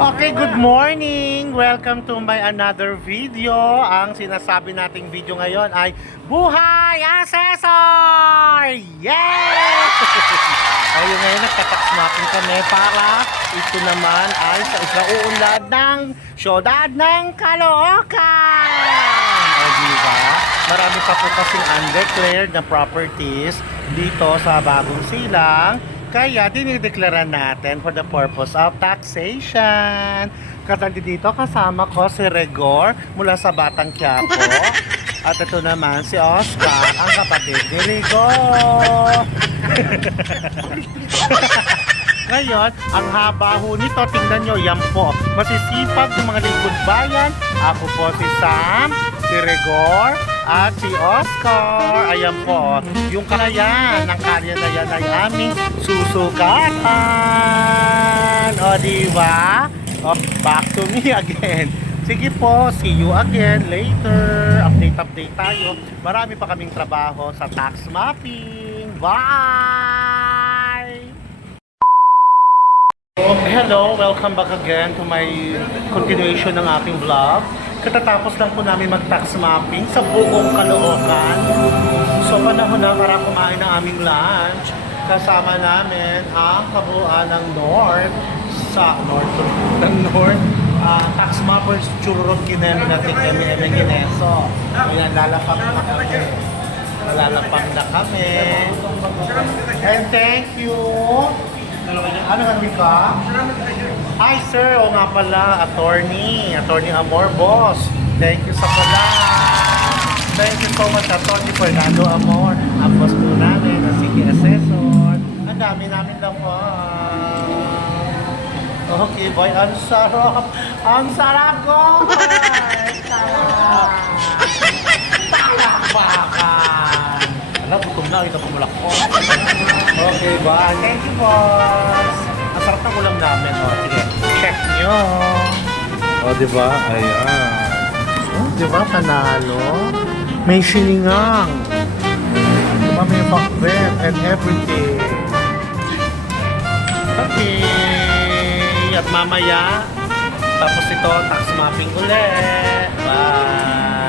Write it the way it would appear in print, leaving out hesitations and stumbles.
Okay, good morning! Welcome to my another video. Ang sinasabi nating video ngayon ay Buhay Assessor! Yes! Ayun ngayon, nagtatax mapping kami para ito naman ay sa ikauunlad ng syudad ng Caloocan! O diba? Marami pa po kasing undeclared na properties dito sa Bagong Silang. Kaya dinideklara natin for the purpose of taxation. Katulad dito kasama ko si Regor mula sa Batang Quiapo. At ito naman si Oscar, ang kapatid ni Rigor. Ngayon, ang haba ho nito, tingnan nyo, yan po. Masisipag ng mga lingkod bayan. Ako po si Sam, si Regor, at si Oscar. Ayan po, yung kalayan ng kalye na yan ay aming susukatan. O, diba? O, back to me again. Sige po, see you again later. Update tayo. Marami pa kaming trabaho sa tax mapping. Bye! Hello, welcome back again to my continuation ng aking vlog. Katatapos lang po namin mag-tax mapping sa buong Caloocan. So panahon na para kumain ng aming lunch. Kasama namin ang kabuuan ng North tax mappers Chururot Kinemi natin Eme Gineso. Ayan, lalapang na kami. Lalapang na kami. And thank you. Ano gagawin ka? Hi sir, o nga pala, attorney Amor, boss. Thank you sa pala. Thank you so much, attorney Fernando Amor. Ang boss po namin, ang City Assessor. Ang dami namin lang po. Okay boy, ang sarap. Ang sarap ko. Sarap. Talakbakan. Alam, gutom na, ito pumulak ko. Okay, bye. Thank you, boss. Ang sarap ng ulam namin. O, sige. Check nyo. O, diba? Ayan. O, diba? Panalo. May siningang. Diba? May pakbet and everything. Okay. At mamaya, tapos ito, tax mapping ulit. Bye.